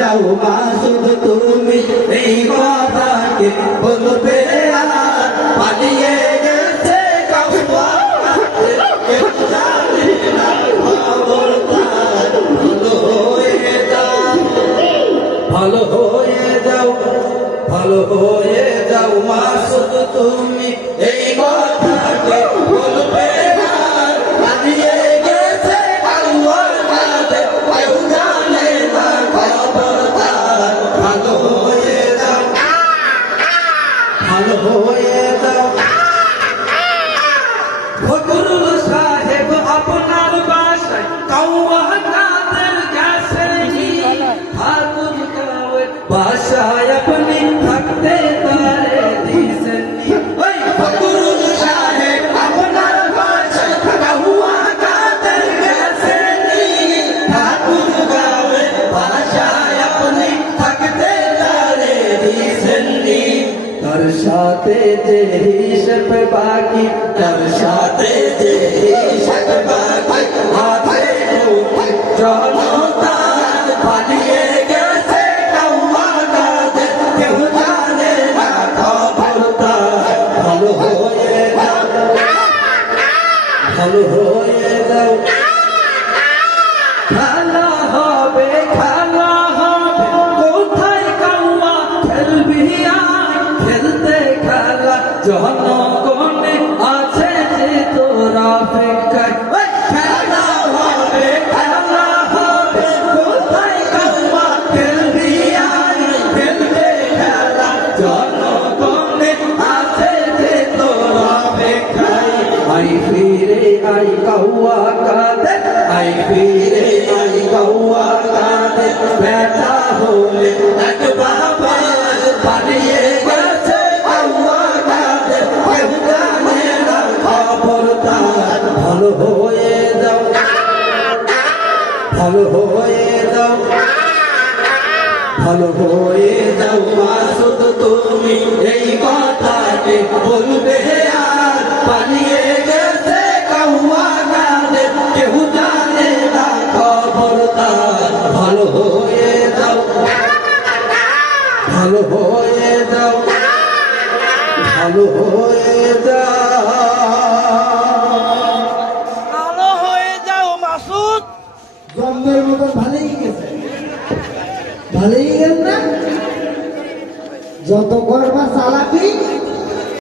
যাও মাসুদ তুমি এই কথাকে আর পালিয়ে গেছে ভালো হয়ে যাও ভালো হয়ে যাও মাসুদ তুমি এই কথাকে হয়ে যাও তার সাথে যে হিসেব বাকি, তার সাথে যে হিসেব বাকি, হাতে মুঠে জনতার পালিয়ে গেছে কেউ জানে না হয়ে ভালো হয়ে জনগণে আছে যে তোরা অপেক্ষায় ওই খেলা ভালো হয়ে যাও। ভালো হয়ে যাও। ভালো হয়ে যাও মাসুদ তুমি এই কথাকে বলবে। আর হয়ে যাও। ভালো হয়ে যাও। ভালো হয়ে যাও। জন্মের মতন ভালোই গেছে। ভালোই গেল না? যত করবা চালাকি